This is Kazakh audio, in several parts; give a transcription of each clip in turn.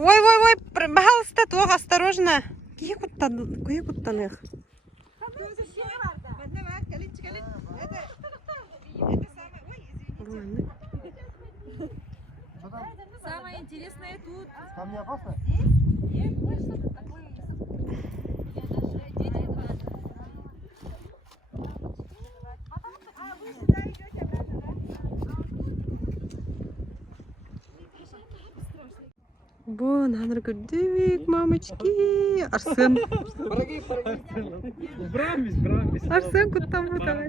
Ой, ой, пожалуйста, туох осторожно. Кие куттаных. Самое интересное тут. Там не опасно? Нет, что-то такое. Вон, анар күрдік, мамочки. Арсен. Брамбис. Арсен куттан бұтағай.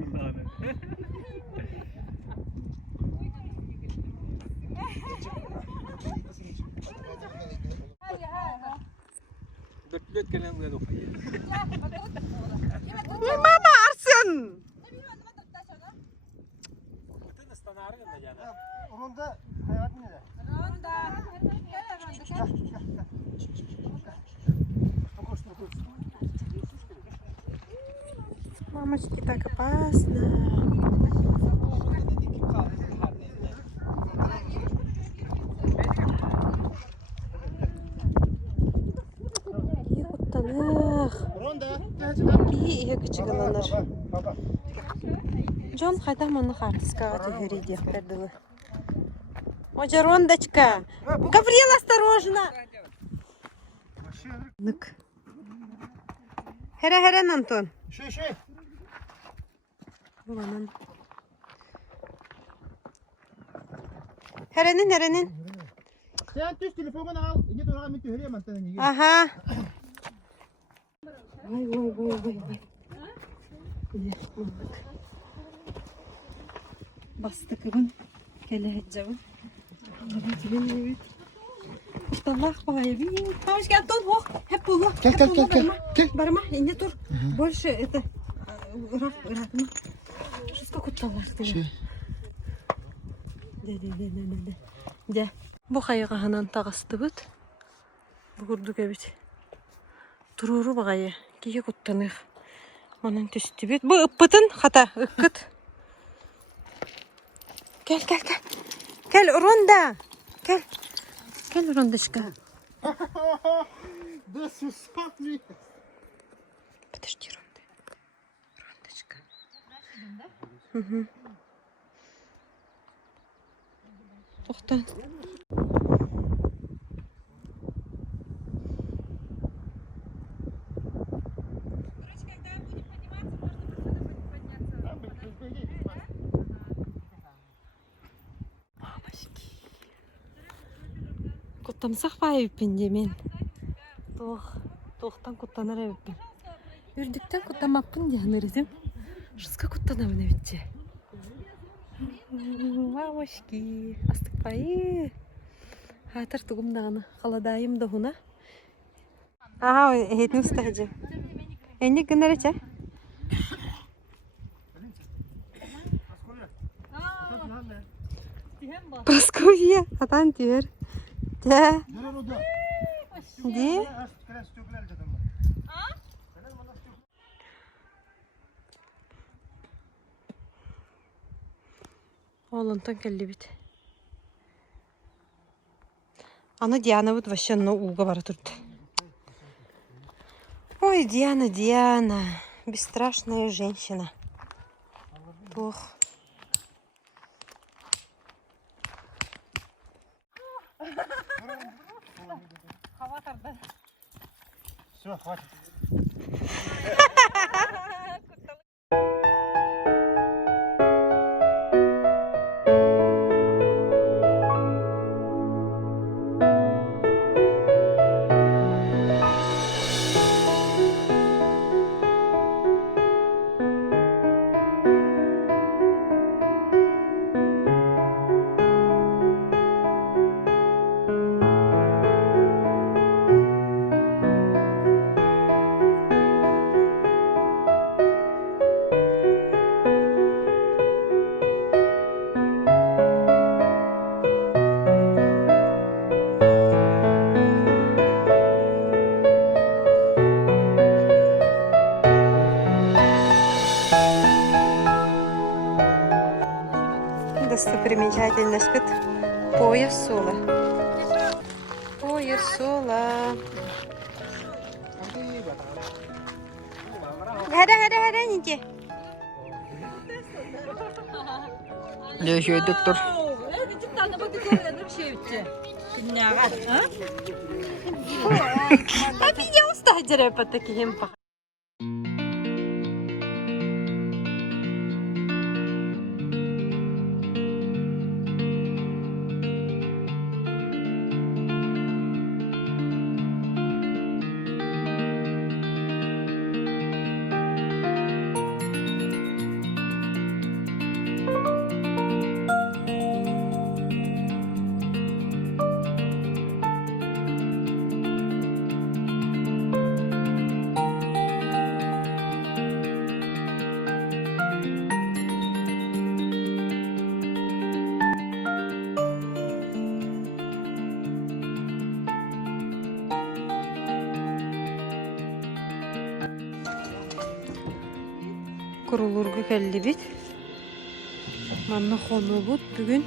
Мама, Арсен! Ронда hayat ne? Мамочки, так опасно. Ронда. Кие кичигаланар. Джон хайда маны хартыскага тегери дехтердилы. Ожа, Рондочка! Гаврил, осторожно! Нык. Хере, Антон. Şey. Ulanın. Herenin. Sen düz telefonu al. İnce doğru bir tühüreyim ben sana. Aha. Vay. Bastık kıbın. Kele hecabın. Evet. Allah vay be. Hoş geldin. Hep bulu. Gel. Барма, не тур. Больше это ракма. Что сколько талар ты? Да. Бу хайга ханан тагысты бит. Бу күрдүк бит. Туруру багая. Кие куттаных. Манын төстү бит. Бу ыппытын хата ыккыт. Гел. Гел, Ронда. Гел, Рондочка. Да сусатный. Подожди, Рондочка. Угу. Тоқтан. Мамочки. Куттамсақ бай өппенде мен. Тоқтан куттанар өппен. Үрдіктен куттамаппын дегенерізім. Шысқа куттанамын өтте. Мамочки. Астық байы. Хатыр тұғымдағыны. Қаладайым дұғына. Ага, әйетін ұстағыжы. Әне күнер әче? Просковья. Атан түйер. Да. Де? Олонтан келді бит. Аны Диана вот вообще уға бара тұрды. Ой, Диана. Бесстрашная женщина. Тух. Все, хватит. Достопримечательность. Пояс сола. Пояс сола. Hadi Nice. Лежит доктор. А меня устать по таким. Kurulurgu geldi bit. Manna konu bud bugün.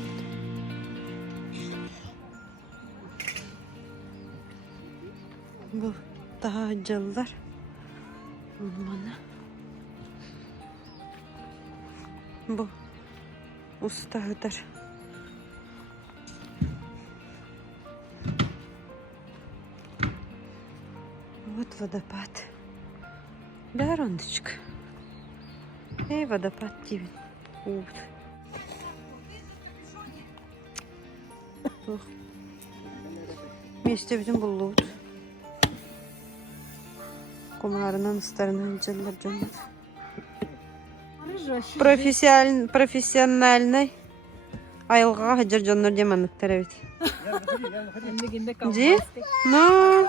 Bu daha acılılar. Manna. Bu ustadır. Вот водопад. Да, Рондочка? И водопад тивен. Вот. Вместе bütün bulduk. Kumlarının ıslarının cıllar cıllar. Профессиональный айылға хажар жоннор деманныктар бит. Ди? Ну.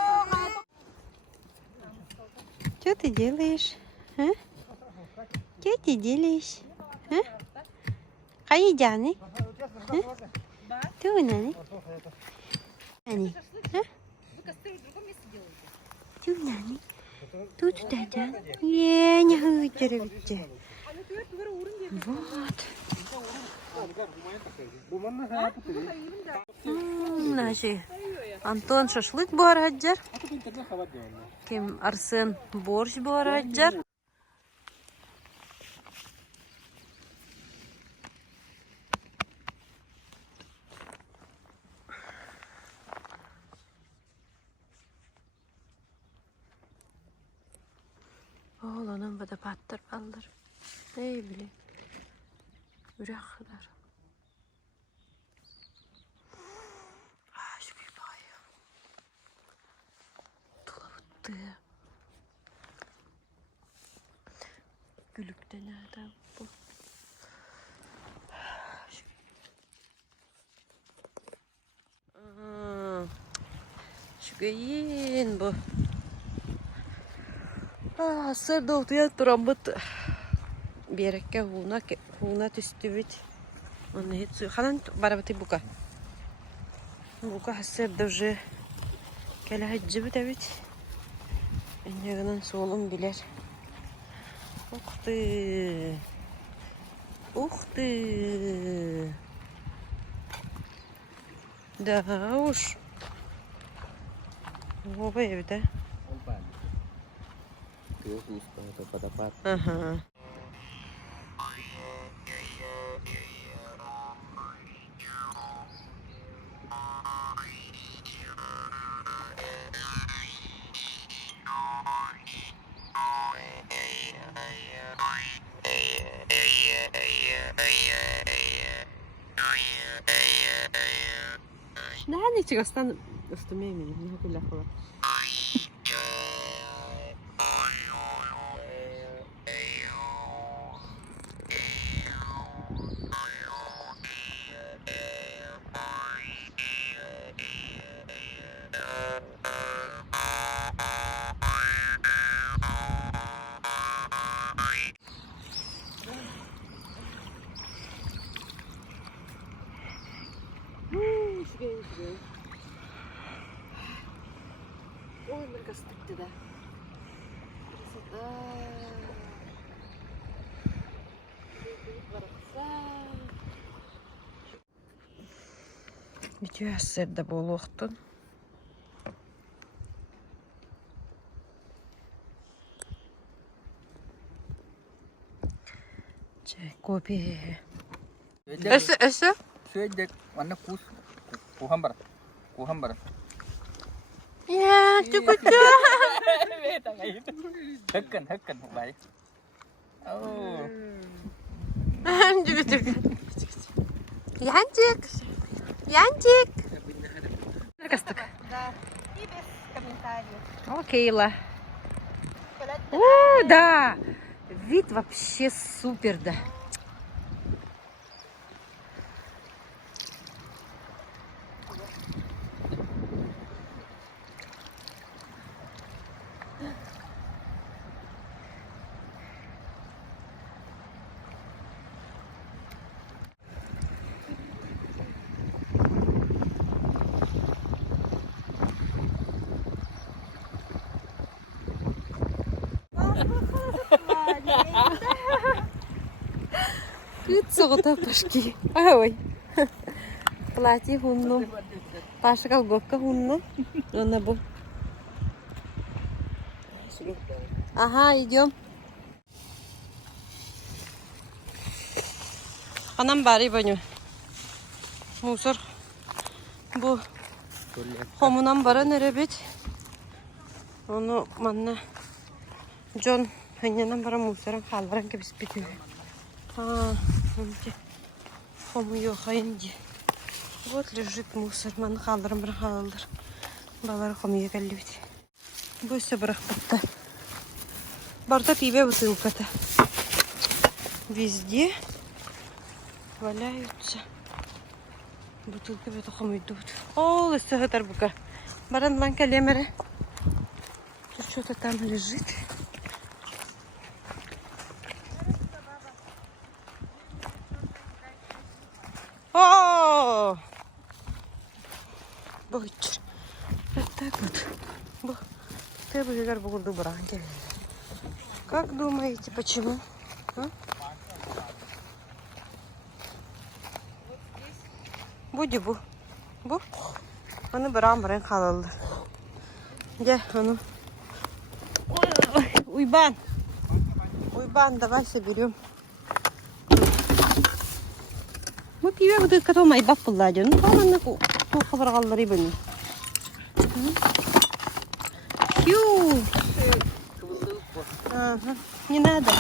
Что ты делаешь? А? Что ты делаешь? А? Кайдяны? Ты унаны? Они? А? Ты унаны? Тут дядя. Не хыджеревиче. Вот. Наши Антон шашлык бар хаджар. Ким Арсен борщ бар хаджар. Oğlanın водопадтар балдар. Ey bile. Ürək kadar. Şu gibi ayı. Dolabıttı. Gülükte nereden bu? Şu giyin bu. Sır doğduya duran bıt. Bir yere huna tüstüvit. Onu hiç suyu. Hanan barabatı buka. Buka hasır da уже kele hacı bit evet. Enyeğinin solum bilir. Ухты. Ухты. Да уж. Оба evde. Ага. Да, ничего, останови меня, не могу ляхала. Ой, мы костык да. Красота. Бүтү ассерде болуқтun. Чай, кофе. Өсі? Söyleyecek. Anne kus. Kuhan bara. Kuhan bara. Ya, cukucu. Hıkkın bari. Oo. Cukucu. Янчик. Янчик. Кастык. Да. И без комментариев. Окей, Ла. О, да. Вид вообще супер, да. Кыцоғыта пашки. Ой. Платье хунну. Паша колготка хунну. Она бу. Ага, идем. Анам бари баню. Мусор. Бу. Хомунан бара неребет. Onu manna. John hanyana bara mусоран халаран кебис битүү. Хому yok hayınca. Вот лежит мусор. Ман халаран бара халалар. Балар хомуя каллибит. Bu ise bıraktıkta. Барда пиве бутылка-то. Везде валяются. Бутылка бета хому идут. О, лысты тарбука. Баран ланка лемере. Тут что-то там лежит. О! Бочер. Вот так вот. Ты бы жигар бугурду бранки. Как думаете, почему? А? Бу. Бу. Onu bırakın kalalı. Gel onu. Uyban. Давай соберем. Bu pive bu dikkat olmayı bak bulladı. Ну, falan ne bu kabargalları benim. Ю. Ага. Не надо.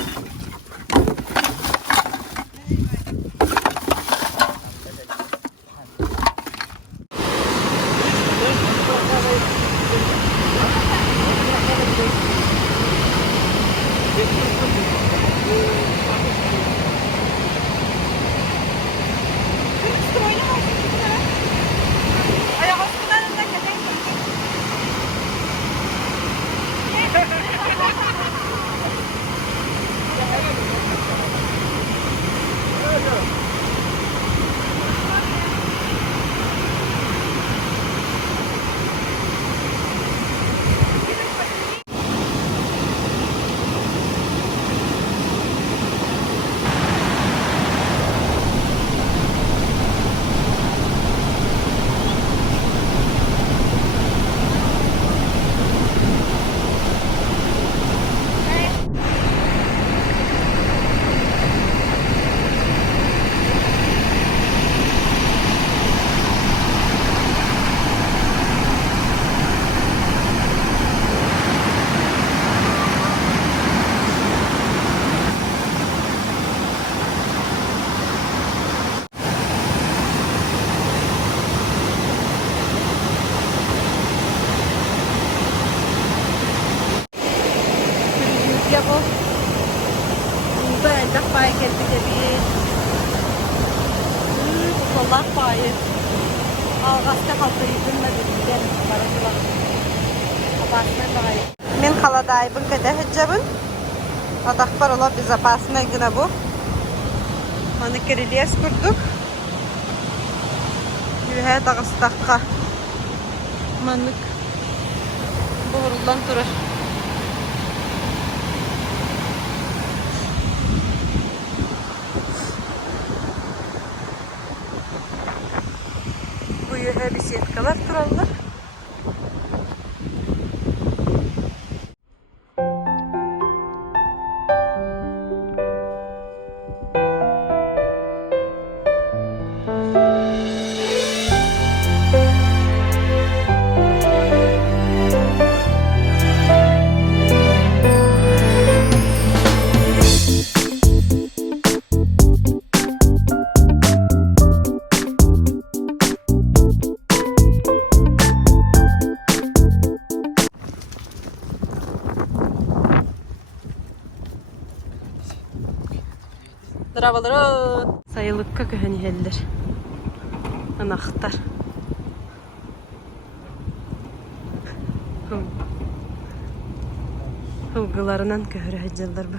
Kollar payı. Ağızda halka yüzünle birlikte barışlar. Apartman dahi. Men kaladayım kadar hicabın. Adakbar ola безопасная gına bu. Hani kiriliğe kurduk. Yühe dağıstakka. Manlık. Boğrulan durur. Bu yühe Беседкалар тураллар. Здраволар. Sayılıkka köheni heller. Anahtar. Hılgılarından köhörü hecallar bu.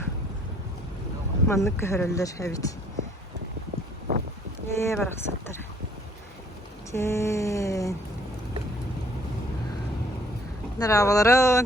Manlık köhörüldür, evet. Barak sattar. Здраволар.